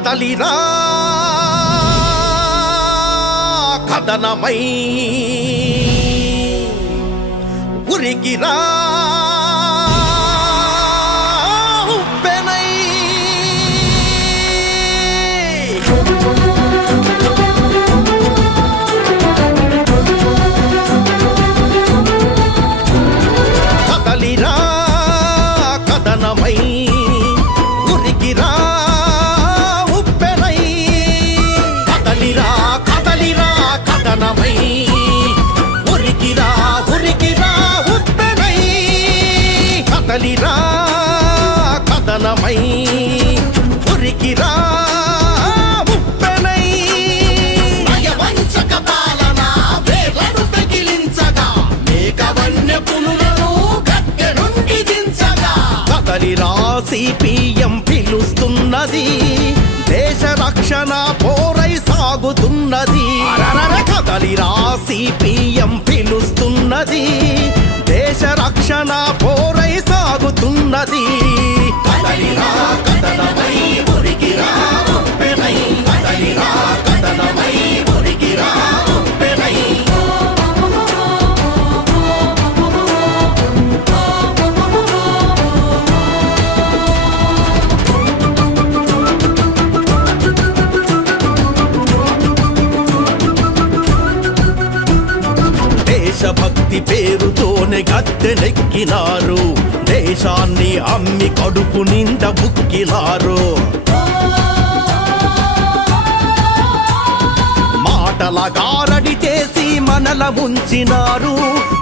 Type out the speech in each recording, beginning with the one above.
కదలిరా కదనమై ఉరికిరా ఉప్పెనై కదలిరా కదనమై ఉరికిరా ఉప్పెనై కదలిరా కదలిరా కదనమై ఉరికిరా ఉరికిరా ఉప్పెనై కదలిరా కదనమై ఉరికిరా ఉప్పెనై నయవంచక పాలన వేర్లను తగిలించగా మేఘవన్య పులులను గద్దె నుండి దించగా కదలిరా సిపిఎం పిలుస్తున్నది దేశ రక్షణ పోరై సాగుతున్నది కదలిరా సిపిఎం పిలుస్తున్నది దేశ రక్షణ పోరై సాగుతున్నది కదలిరా కదనమై ఉరికిరా ఉప్పెనై కదలిరా కదనమై ఉరికిరా ఉప్పెనై దేశభక్తి పేరుతోనే గద్దెనెక్కినారు దేశాన్ని అమ్మి కడుపు నిండా బుక్కినారు మాటల గారడి చేసి మనల ముంచినారు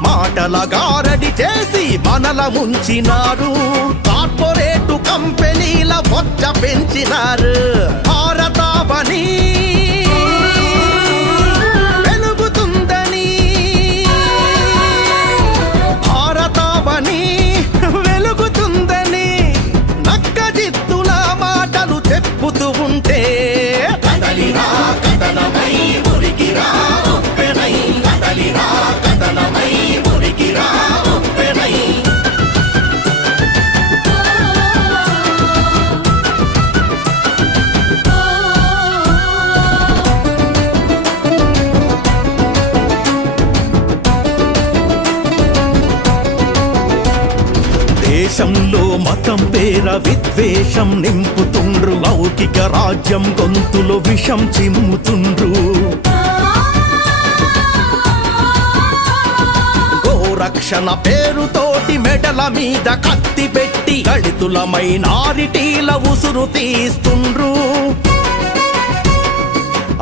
మాటల గారడి చేసి మనల ముంచినారు కార్పొరేటు కంపెనీల బొచ్చ పెంచినారు భారతావని వెలుగుతుందని నక్కజిత్తుల మాటలు చెప్పుతూ ఉంటే కదలిరా కదనమై ఉరికిరా ఉప్పెనై కదలిరా కదనమై ఉరికిరా ఉప్పెనై దేశంలో మతం పేర విద్వేషం నింపుతుండ్రు లౌకిక రాజ్యం గొంతులో విషం చిమ్ముతుండ్రు గోరక్షణ పేరుతోటి మెడల మీద కత్తి పెట్టి దళితుల మైనారిటీల ఉసురు తీస్తుండ్రు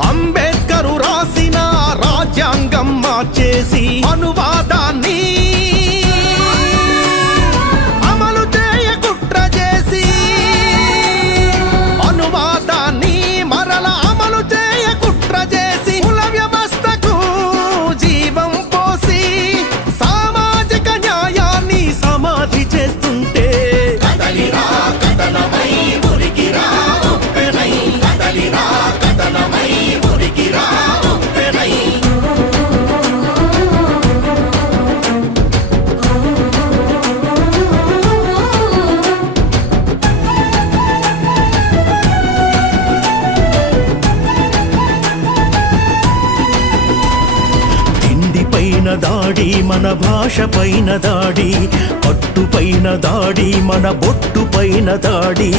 అంబేద్కరు రాసిన రాజ్యాంగం మార్చేసి అనువాదాన్ని మరల అమలు చేయ కుట్ర చేసి కుల వ్యవస్థకు జీవం పోసి సామాజిక న్యాయాన్ని సమాధి చేస్తుంటే కదలిరా కదనమై ఉరికిరా ఉప్పెనై కదలిరా కదనమై ఉరికిరా ఉప్పెనై దాడి మన భాష పైన దాడి పట్టు పైన దాడి మన బొట్టు పైన దాడి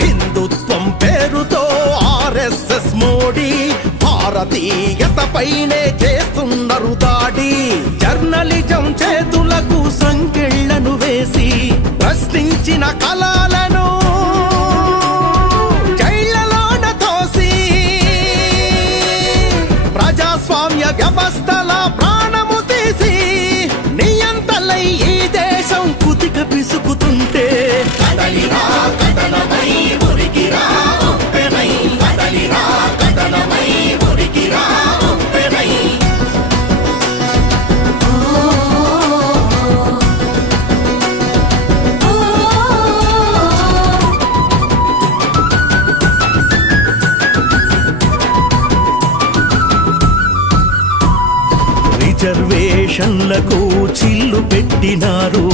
హిందుత్వం పేరుతో ఆర్ఎస్ఎస్ మోడీ భారతీయత పైనే చేస్తున్నారు దాడి జర్నలిజం చేతులకు సంకెళ్లను వేసి ప్రశ్నించిన కళలను ప్రజాస్వామ్య వ్యవస్థల ప్రాణము తీసి నియంతలై ఈ దేశం కుతిక పిసుకుతుంటే కదలిరా కదనమై ఉరికిరా ఉప్పెనై కదలిరా కదనమై ఉరికిరా ఉప్పెనై రిజర్వేషన్లకు చిల్లు పెట్టినారు,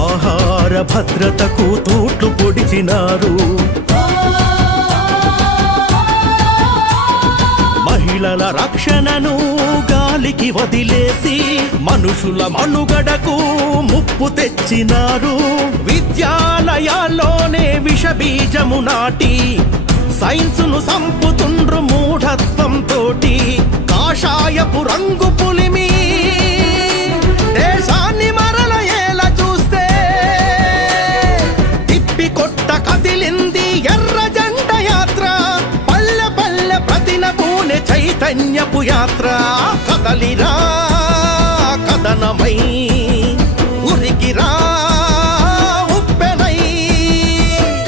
ఆహార పరస్పర భద్రతకు తూట్లు పొడిచినారు. మహిళల రక్షణను గాలికి వదిలేసి మనుషుల మనుగడకు ముప్పు తెచ్చినారు. విద్యాలయాల్లోనే విషబీజము నాటి సైన్సును సంపుతుండ్రు మూఢత్వం తోటి. కాషాయపు రంగు పులిమి దేశాన్ని మరల ఏల చూస్తే తిప్పి కొట్ట కదిలింది ఎర్ర జెండ యాత్ర. పల్లె పల్లె ప్రతినబూనె చైతన్యపు యాత్ర. కదలిరా కదనమై ఉరికిరా ఉప్పెనై.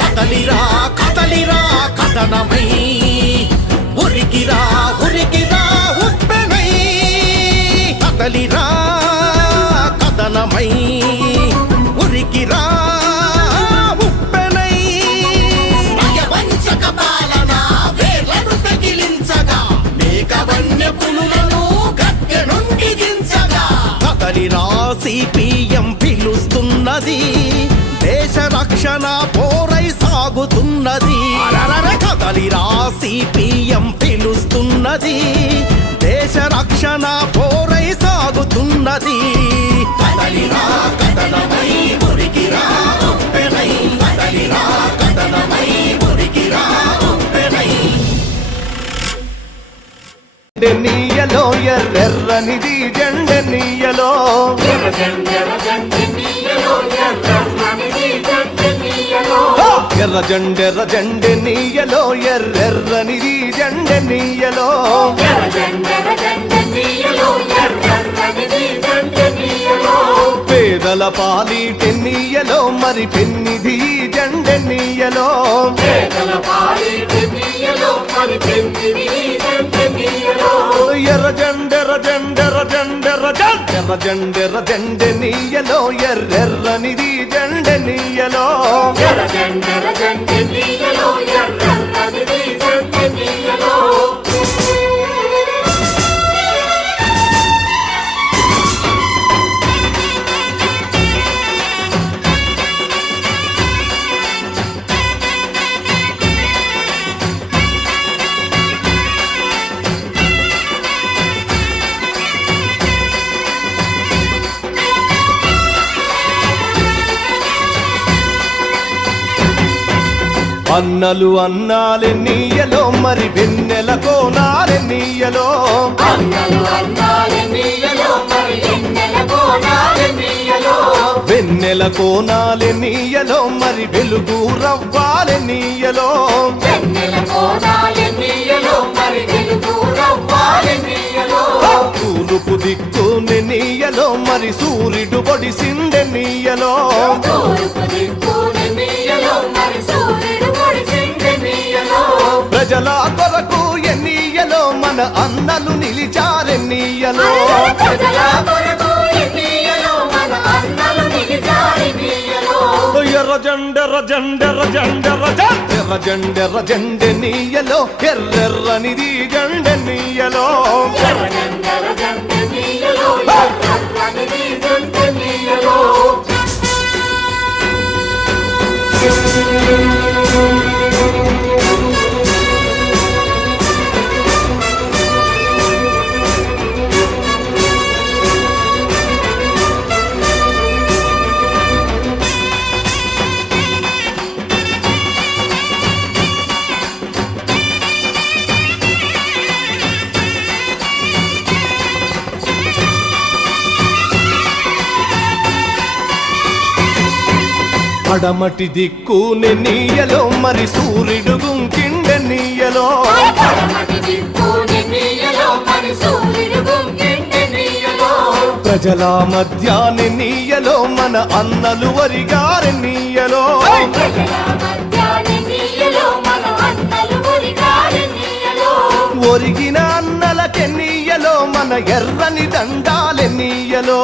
కదలిరా కదలిరా కదనమై ఉరికిరా ఉరికిరా ఉప్పెనై. కదలిరా కదనమై ఉరికిరా ఉప్పెనై. నయవంచక పాలన వేర్లను తగిలించగా మేఘవన్య పులులను గద్దె నుండి దించగా. కదలిరా సిపిఎం పిలుస్తున్నది, దేశ రక్షణ పోరై సాగుతున్నది. కదలిరా సిపిఎం పిలుస్తున్నది, దేశ రక్షణ పోరై సాగుతున్నది. కదలిరా కదనమై ఉరికిరా ఉప్పెనై. కదలిరా కదనమై ఉరికిరా ఉప్పెనై. నీయలో ఎర్రెర్రనిది జెండెన్నీయలో. ఎర్ర జెండెన్నీయలో ఎర్రెర్రనిది జెండెన్నీయలో. పేదల పాలిటెన్నీయలో మరి పెన్నిది జెండెన్నీయలో. ఎర్ర జెండెన్నీయలో ఎర్రెర్రనిది జెండెన్నీయలో. అన్నలు అన్నాలెన్నీయలో మరి వెన్నెల కోనాలెన్నీయలో. వెన్నెల కోనాలెన్నీయలో మరి వెలుగు రవ్వాలెన్నీయలో. తూర్పు దిక్కునెన్నీయలో మరి సూర్యుడు పొడిసిండెన్నీయలో. ప్రజల కొరకు ఎన్నీయలో మన అన్నలు నిలిచారెన్నీయలో. ఎర్ర జెండెన్నీయలో ఎర్రెర్రనిది జెండెన్నీయలో. పడమటి దిక్కునెన్నీయలో మరి సూర్యుడు గుంకిండెన్నీయలో. ప్రజల మధ్యానెన్నీయలో మన అన్నలు వరిగారెన్నీయలో. ఒరిగిన అన్నలకెన్నీయలో మన ఎర్రని దండాలెన్నీయలో.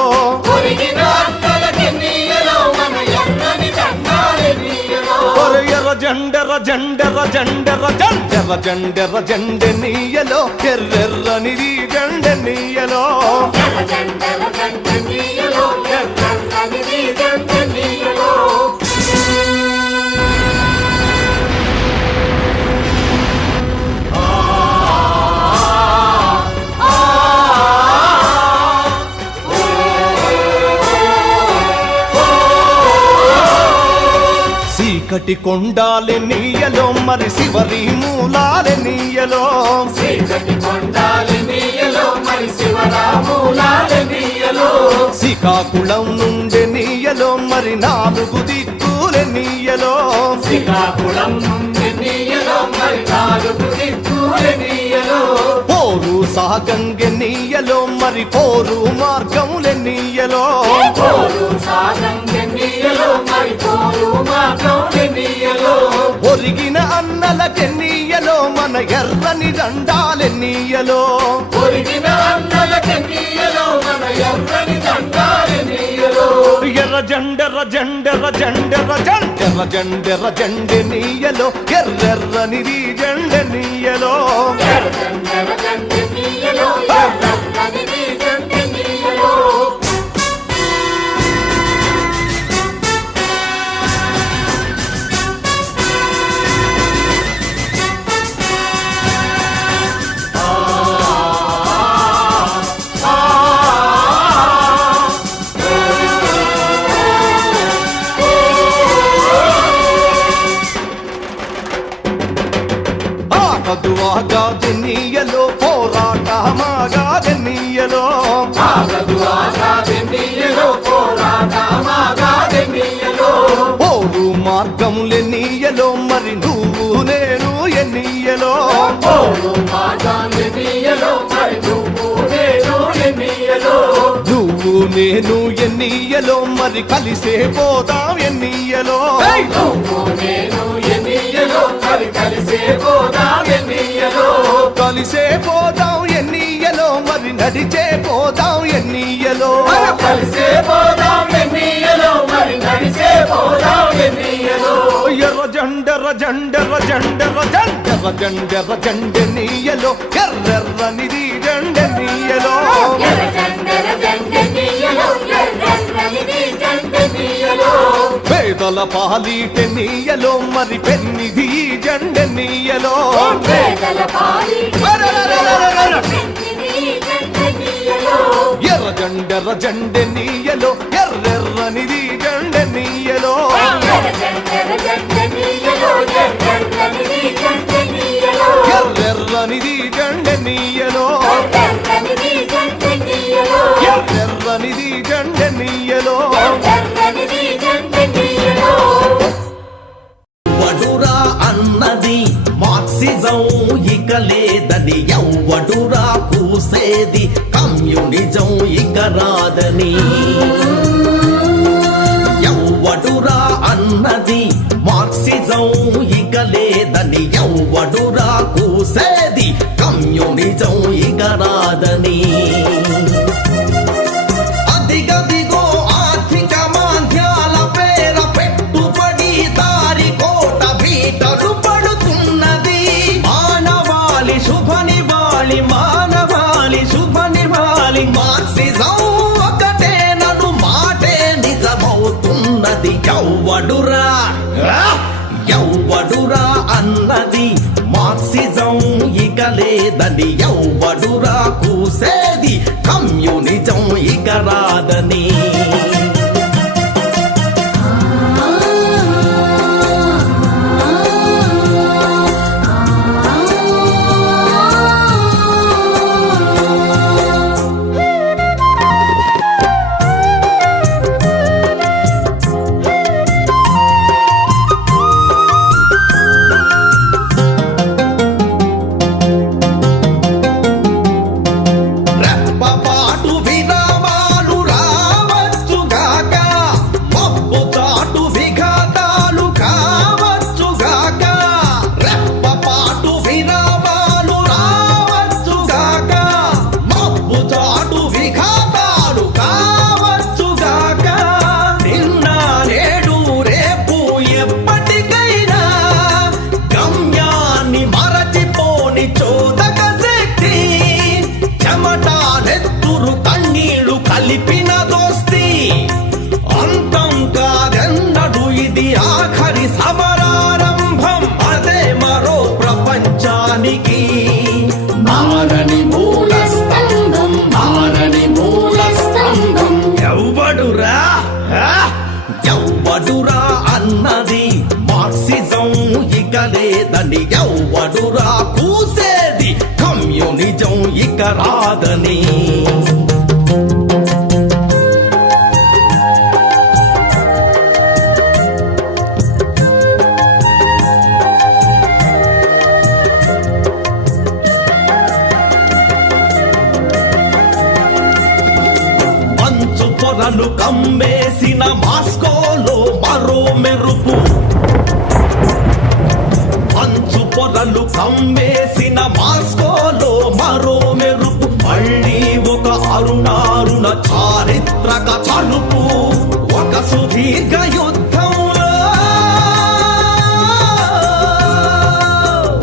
ఎర్ర జెండెన్నీయలో ఎర్రెర్రనిది జెండెన్నీయలో. జెండెన్నీయలో చీకటి కొండాలెన్నీయలో మరి శివరి మూలాలెన్నీయలో చీకటి కొండాలెన్నీయలో మరి శివరామూలాలెన్నీయలో శ్రీకాకుళం నుండి నీయలో మరి నాలుగు దిక్కులెన్నీయలో శ్రీకాకుళం నుండి నీయలో మరి నాలుగు దిక్కులెన్నీయలో పోరు సాగంగెన్నీయలో మరి పోరు మార్గములెన్నీయలో పోరు సాగంగెన్నీయలో మరి పోరు మార్గంగెన్నీయలో ఒరిగిన అన్నలకెన్నీయలో మన ఎర్రని దండాలెన్నీయలో ఒరిగిన అన్నలకెన్నీయలో మన ఎర్రని దండాలెన్నీయలో ఎర్ర జెండెర్ర జెండెర్ర జెండెర్ర జెండెర్ర జెండెర్ర జెండె నీయలో ఎర్రెర్రని జెండె నీయలో ఎర్రగంగెన్నీయలో ఎర్రని దండెన్నీయలో ఆగదువాగాదెన్నీయలో పోరాటమాగాదెన్నీయలో ఆగదు ఆగాదెన్నీయలో పోరాటమాగాదెన్నీయలో పోరు మార్గములెన్నీయలో మరి నువ్వు నేను ఎన్నీయలో పోరు మార్గాలెన్నీయలో మరి నువ్వు నేను ఎన్నీయలో నువ్వు నేను ఎన్నీయలో మరి కలిసే పోదాం ఎన్నీయలో నువ్వు నేను ఎన్నీయలో మరి కలిసే పోదాం ఎన్నీయలో కలిసే పోదాం ఎన్నీయలో మరి నడిచే పోదాం ఎన్నీయలో కలిసే పోదాం ఎన్నీయలో మరి నడిచే పోదాం ఎన్నీయలో ఎర్ర జెండెర్ర జెండెర్ర జెండెర్ర జెండెర్ర జెండెర్ర జెండె నీయలో ఎర్రెర్రనిది జెండె నీయలో పేదల పాలీటె నీయలో మరి పెన్నిది జెండె నీయలో ఎర్ర జెండెర్ర జెండె నీయలో ఎర్రెర్రనిది జెండె నీయలో ఎర్రెర్రనిది జెండె నీయలో ఎర్రెర్రనిది జెండె నీయలో వడురా అన్నది మార్క్సిజం ఇక లేదని ఎవ్వడురా పూసేది కమ్యూనిజం ఇక రాదని ఎవ్వడురా అన్నది మార్క్సిజం ఇక లేదని ఎవ్వడురా పూసేది కమ్యూనిజం ఇక రాదని అదిగదిగో ఆర్థిక మాంద్యాల పేర పెట్టుబడి దారి కోట బీటలు పడుతున్నది మానవాళి శుభనివాలి మానవాళి శుభనివాలి మార్క్సిజం ఒకటే నన్ను మాటే నిజమవుతున్నది ఎవ్వడురా ఎవ్వడురా అన్నది మార్క్సిజం ఇక లేదని ఎవ్వడురా కూసేది కమ్యూనిజం ఇక రాదని రెప్పపాటు విరామాలు రావచ్చుగాక మబ్బు చాటు విఘాతాలు కావచ్చుగాక రెప్పపాటు విరామాలు రావచ్చుగాక మబ్బు చాటు విఘాతాలు కావచ్చుగాక నిన్న నేడు రేపు ఎప్పటికైనా గమ్యాన్ని మరచిపోని చోదక శక్తి చెమట నెత్తురు కన్నీళ్లు కలిపిన దోస్తి అంతం కాదెన్నడు ఇది ఆఖరి సమరారంభం అదే మరో ప్రపంచానికి మారని మూల స్తంభం మారని మూల స్తంభం ఎవ్వడురా ఎవ్వడురా అన్నది లేదని ఎవ్వడురా కూసేది కమ్యూనిజం ఇక రాదని పొరలు కమ్మేసిన మాస్కోలో మరో మెరుపు మంచు పొరలు కమ్మేసిన మాస్కోలో మరో మెరుపు మళ్ళీ ఒక అరుణారుణ చారిత్రక చలుపు ఒక సుదీర్ఘ యుద్ధంలో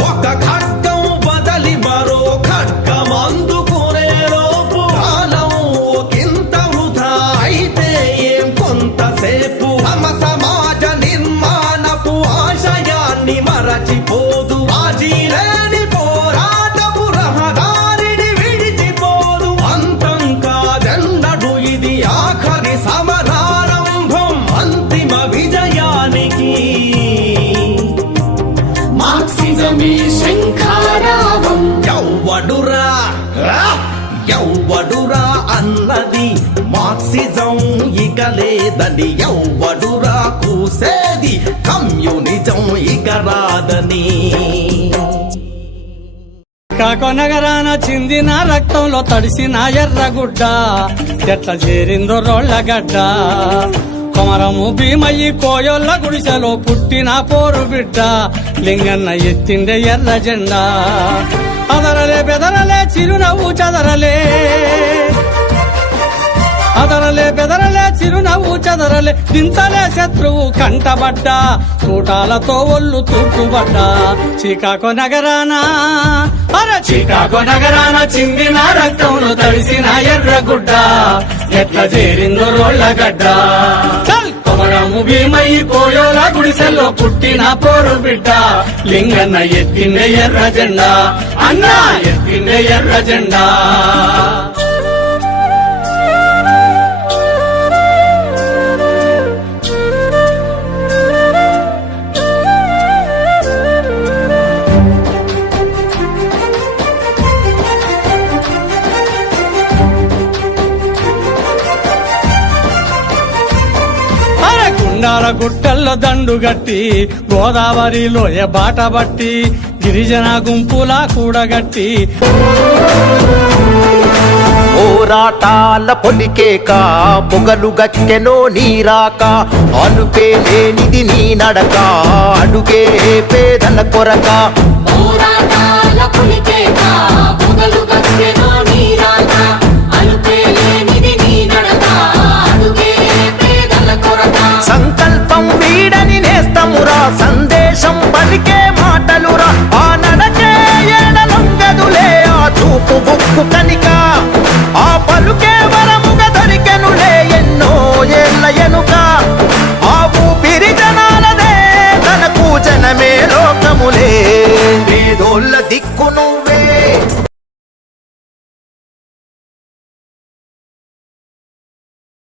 ఒక ఖడ్గం బదలి మరో ఖడ్గం అందుకునే లోపు కాలం ఒకంత వృధా అయితే ఏం కొంతసేపు సమాజ నిర్మాణపు ఆశయాన్ని మరచిపోదు రాజీలేని పోరాటపు రహదారిని విడిచిపోదు అంతం కాదన్నడు ఇది ఆఖరి సమరారంభం అంతిమ విజయానికి మార్క్సిజమే శంఖారావం ఎవ్వడురా అన్నది మార్క్సిజం ఇక లేదని ఎవ్వడురా కూసేది కమ్యూనిజం ఇక రాదని కాకొనగరాన చిందిన రక్తంలో తడిసిన ఎర్రగుడ్డ ఎట్లా చేరిందో రోళ్ళగడ్డ కొమరము భీమయ్యి కోయొల్ల గుడిసెలో పుట్టిన పోరు బిడ్డ లింగన్న ఎత్తిండే ఎర్ర జెండా అదరలే బెదరలే చిరునవ్వు చదరలే అదరలే బెదరలే చిరునవ్వు చదరలే దించలే శత్రువు కంటబడ్డా తూటాలతో ఒళ్ళు తూటుబడ్డా చికాగో నగరాన చికాగో నగరాన చిందిన రక్తంలో తడిసిన ఎర్రగుడ్డ ఎట్లా చేరిందో రోళ్ళగడ్డ కొమరము భీమయ్యి కోయోల గుడిసెల్లో పుట్టిన పోరు బిడ్డ లింగన్న ఎత్తిండే ఎర్ర జెండా అన్నా ఎత్తిండే ఎర్ర జెండా కొండాల గుట్టల్లో దండుగట్టి గోదావరిలో బాట బట్టి గిరిజన గుంపులా కూడగట్టి పోరాటాల పొలికేక పొగలు గక్కెనో నీరాక అనుపే లేనిది నీ నడక అడుగే పేదల కొరక పోరాటాల పులికేక పొగలు గక్కెనో నీరాక